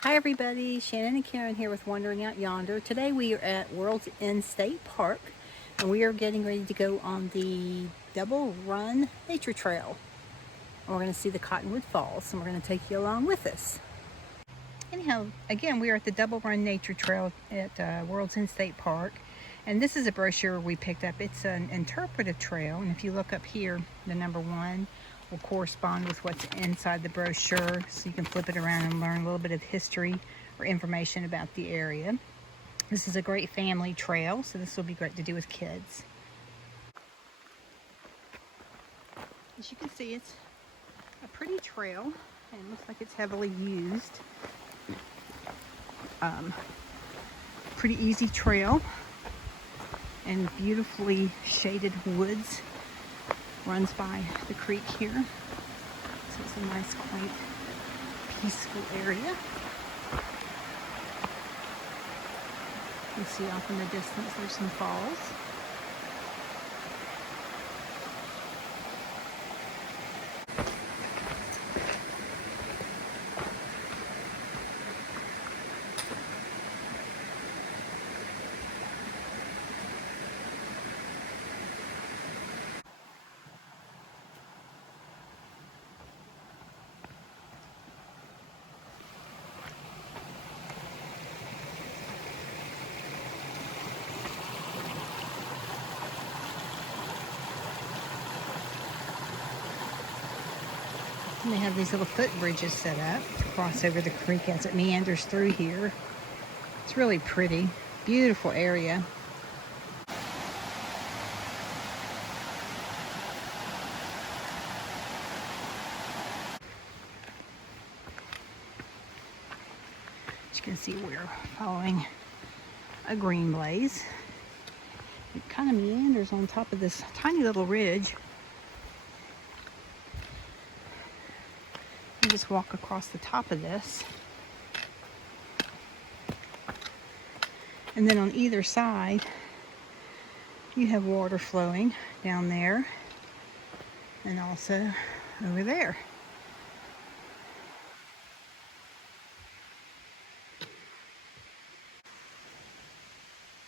Hi everybody, Shannon and Karen here with Wandering Out Yonder. Today we are at World's End State Park and we are getting ready to go on the Double Run Nature Trail. And we're going to see the Cottonwood Falls and we're going to take you along with us. Anyhow, again, we are at the Double Run Nature Trail at World's End State Park. And this is a brochure we picked up. It's an interpretive trail, and if you look up here, the number 1 will correspond with what's inside the brochure, so you can flip it around and learn a little bit of history or information about the area. This is a great family trail, so this will be great to do with kids. As you can see, it's a pretty trail, and it looks like it's heavily used. Pretty easy trail, and beautifully shaded woods runs by the creek here. So it's a nice, quaint, peaceful area. You can see off in the distance there's some falls. And they have these little footbridges set up to cross over the creek as it meanders through here. It's really pretty, beautiful area. As you can see, we're following a green blaze. It kind of meanders on top of this tiny little ridge. You just walk across the top of this, and then on either side you have water flowing down there and also over there.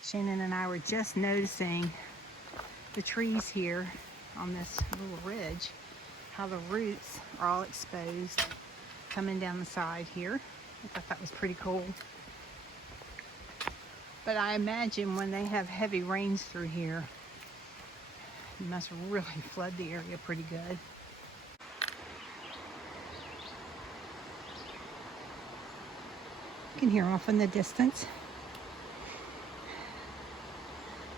Shannon and I were just noticing the trees here on this little ridge, how the roots are all exposed coming down the side here. I thought that was pretty cool. But I imagine when they have heavy rains through here, it must really flood the area pretty good. You can hear off in the distance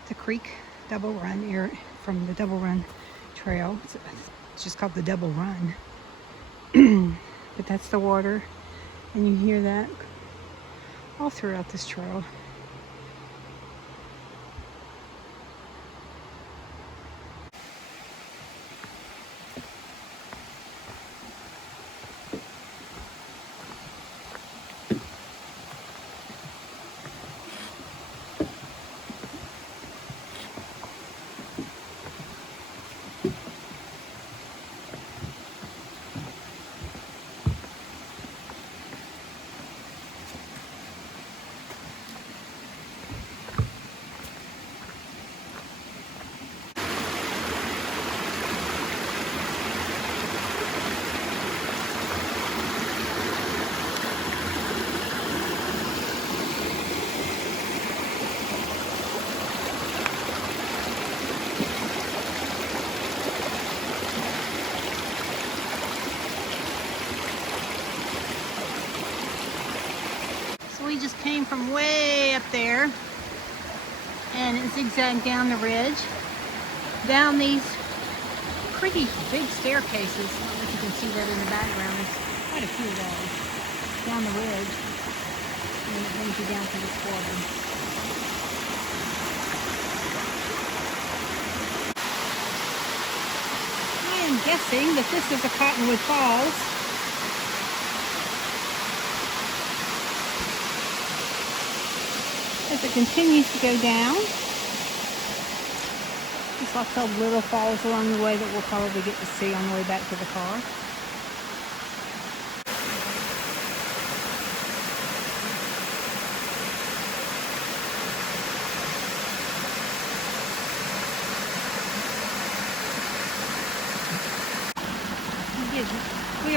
the creek Double Run area from the Double Run Trail. It's just called the Double Run. But that's the water, and you hear that all throughout this trail. We just came from way up there and it zigzagged down the ridge, down these pretty big staircases. I don't know if you can see that in the background. There's quite a few of those down the ridge, and then it brings you down to this water. I am guessing that this is a Cottonwood Falls. As it continues to go down, there's lots of little falls along the way that we'll probably get to see on the way back to the car.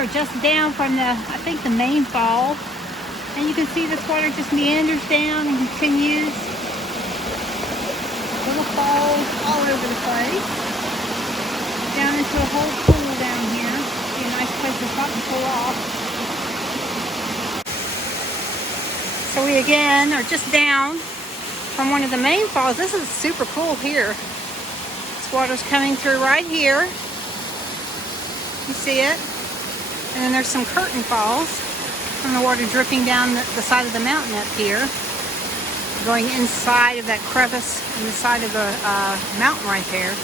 are just down from I think the main fall. And you can see this water just meanders down and continues. Little falls all over the place. Down into a whole pool down here. Be a nice place to stop and pull off. So we again are just down from one of the main falls. This is super cool here. This water's coming through right here. You see it? And then there's some curtain falls from the water dripping down the side of the mountain up here. Going inside of that crevice in the side of the mountain right there.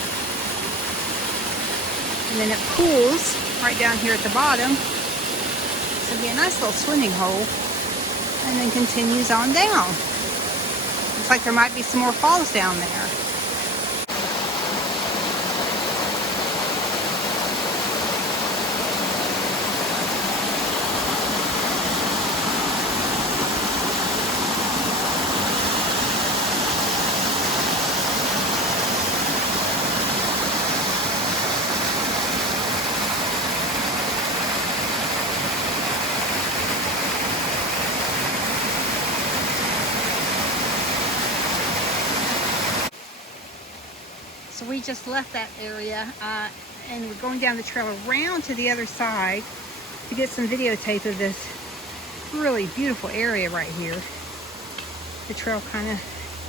And then it pools right down here at the bottom. So it'll be a nice little swimming hole. And then continues on down. Looks like there might be some more falls down there. So we just left that area and we're going down the trail around to the other side to get some videotape of this really beautiful area right here. The trail kind of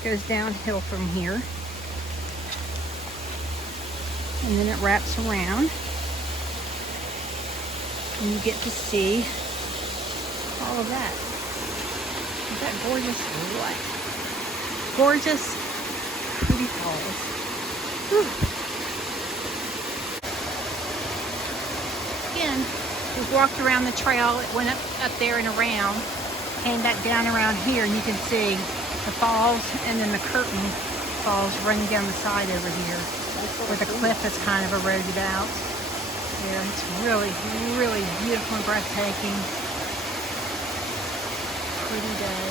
goes downhill from here. And then it wraps around. And you get to see all of that. Is that gorgeous or what? Gorgeous, pretty falls. Again, we've walked around the trail. It went up there and around, came back down around here, and you can see the falls and then the curtain falls running down the side over here where the cliff is kind of eroded out. Yeah, it's really, really beautiful and breathtaking. Pretty day.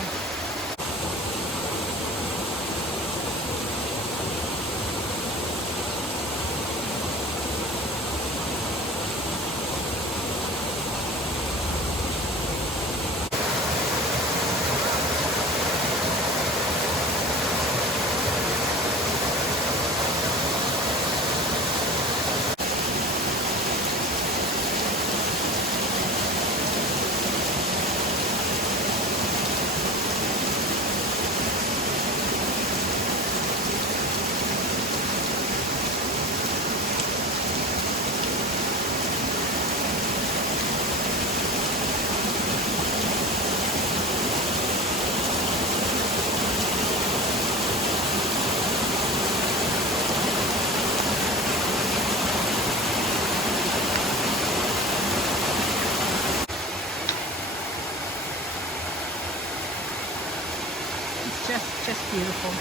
Just beautiful.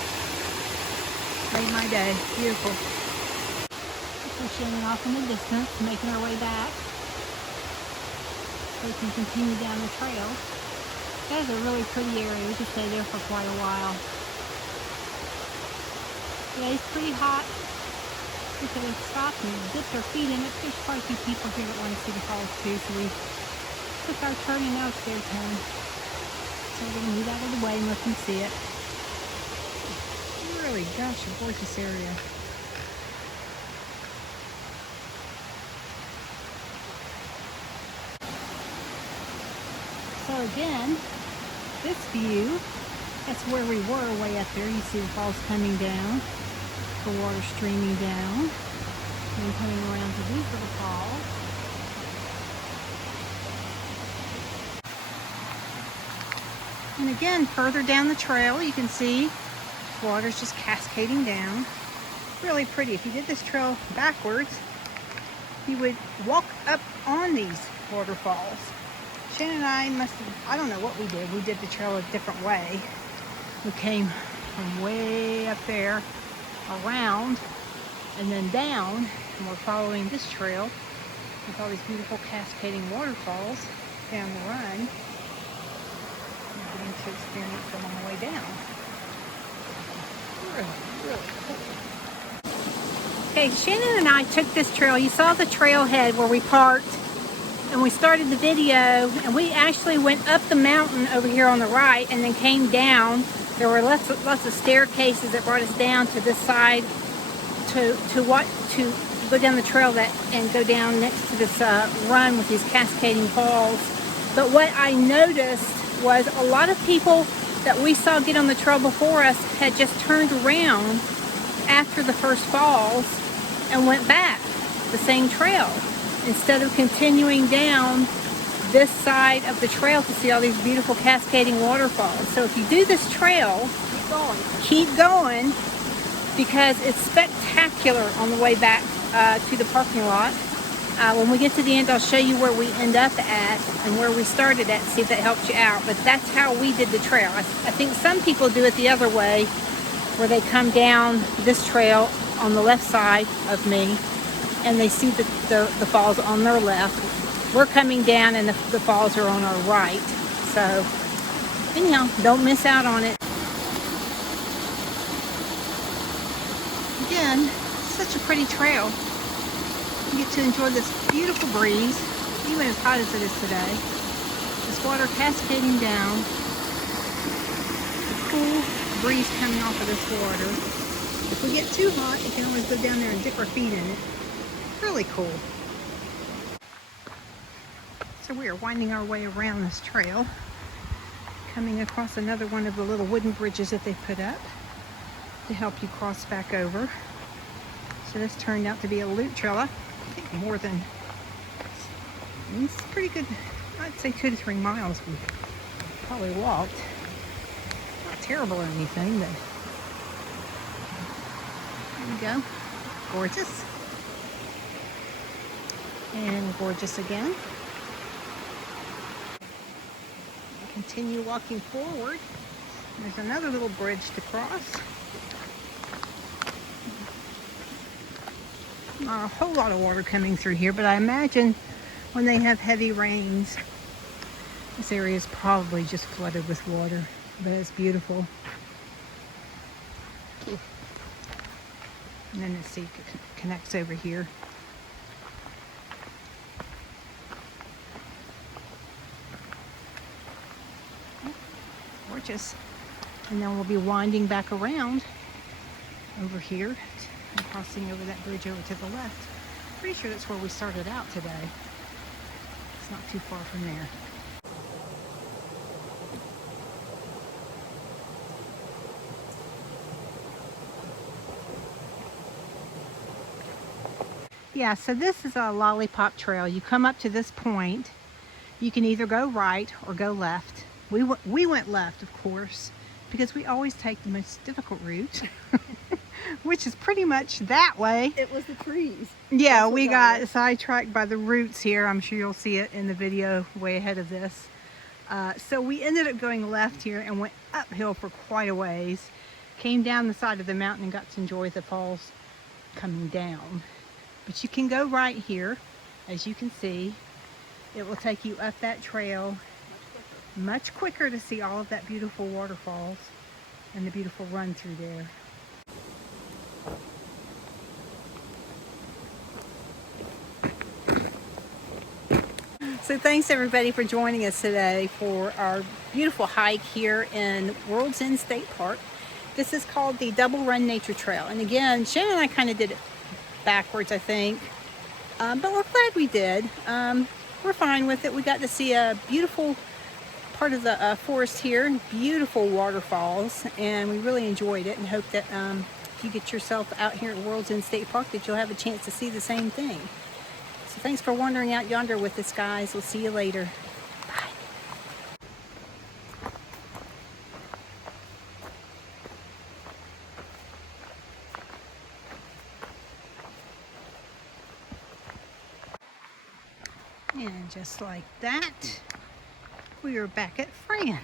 Made my day. Beautiful. We're showing off in the distance, making our way back. So we can continue down the trail. That is a really pretty area. We could stay there for quite a while. Today's pretty hot. We could have stopped and dipped our feet in it. There's quite a few people here that want to see the falls too, so we took our turn and now it's their turn. So we're going to move out of the way and let them see it. Really, gosh, a gorgeous area. So again, this view, that's where we were way up there. You see the falls coming down, the water streaming down, and coming around to these little falls. And again, further down the trail, you can see water's just cascading down. Really pretty. If you did this trail backwards, you would walk up on these waterfalls. Shannon and I must have, I don't know what we did. We did the trail a different way. We came from way up there, around, and then down, and we're following this trail with all these beautiful cascading waterfalls down the run. We're getting to experience them on the way down. Really cool. Okay, Shannon and I took this trail. You saw the trailhead where we parked and we started the video, and we actually went up the mountain over here on the right and then came down. There were lots of staircases that brought us down to this side to go down the trail and go down next to this run with these cascading falls. But what I noticed was a lot of people that we saw get on the trail before us had just turned around after the first falls and went back the same trail instead of continuing down this side of the trail to see all these beautiful cascading waterfalls. So if you do this trail, keep going, because it's spectacular on the way back to the parking lot. When we get to the end, I'll show you where we end up at and where we started at, see if that helps you out. But that's how we did the trail. I think some people do it the other way, where they come down this trail on the left side of me and they see the falls on their left. We're coming down and the falls are on our right. So anyhow, don't miss out on it. Again, such a pretty trail. You get to enjoy this beautiful breeze, even as hot as it is today. This water cascading down. The cool breeze coming off of this water. If we get too hot, you can always go down there and dip our feet in it. Really cool. So we are winding our way around this trail, coming across another one of the little wooden bridges that they put up to help you cross back over. So this turned out to be a loop trail. I think more than, it's pretty good, I'd say 2 to 3 miles we probably walked. Not terrible or anything, but there we go. Gorgeous. And gorgeous again. Continue walking forward. There's another little bridge to cross. Not a whole lot of water coming through here, but I imagine when they have heavy rains, this area is probably just flooded with water, but it's beautiful. And then let's see, it connects over here. Gorgeous. And then we'll be winding back around over here and crossing over that bridge over to the left. Pretty sure that's where we started out today. It's not too far from there. Yeah, so this is a lollipop trail. You come up to this point, you can either go right or go left. We went left, of course, because we always take the most difficult route, which is pretty much that way. It was the trees. Yeah, we got sidetracked by the roots here. I'm sure you'll see it in the video way ahead of this. So we ended up going left here and went uphill for quite a ways. Came down the side of the mountain and got to enjoy the falls coming down. But you can go right here, as you can see. It will take you up that trail much quicker to see all of that beautiful waterfalls and the beautiful run through there. So thanks everybody for joining us today for our beautiful hike here in World's End State Park. This is called the Double Run Nature Trail. And again, Shannon and I kind of did it backwards, I think. But we're glad we did. We're fine with it. We got to see a beautiful part of the forest here, beautiful waterfalls, and we really enjoyed it, and hope that if you get yourself out here at World's End State Park that you'll have a chance to see the same thing. So thanks for wandering out yonder with us, guys. We'll see you later. Bye. And just like that, we are back at Fran.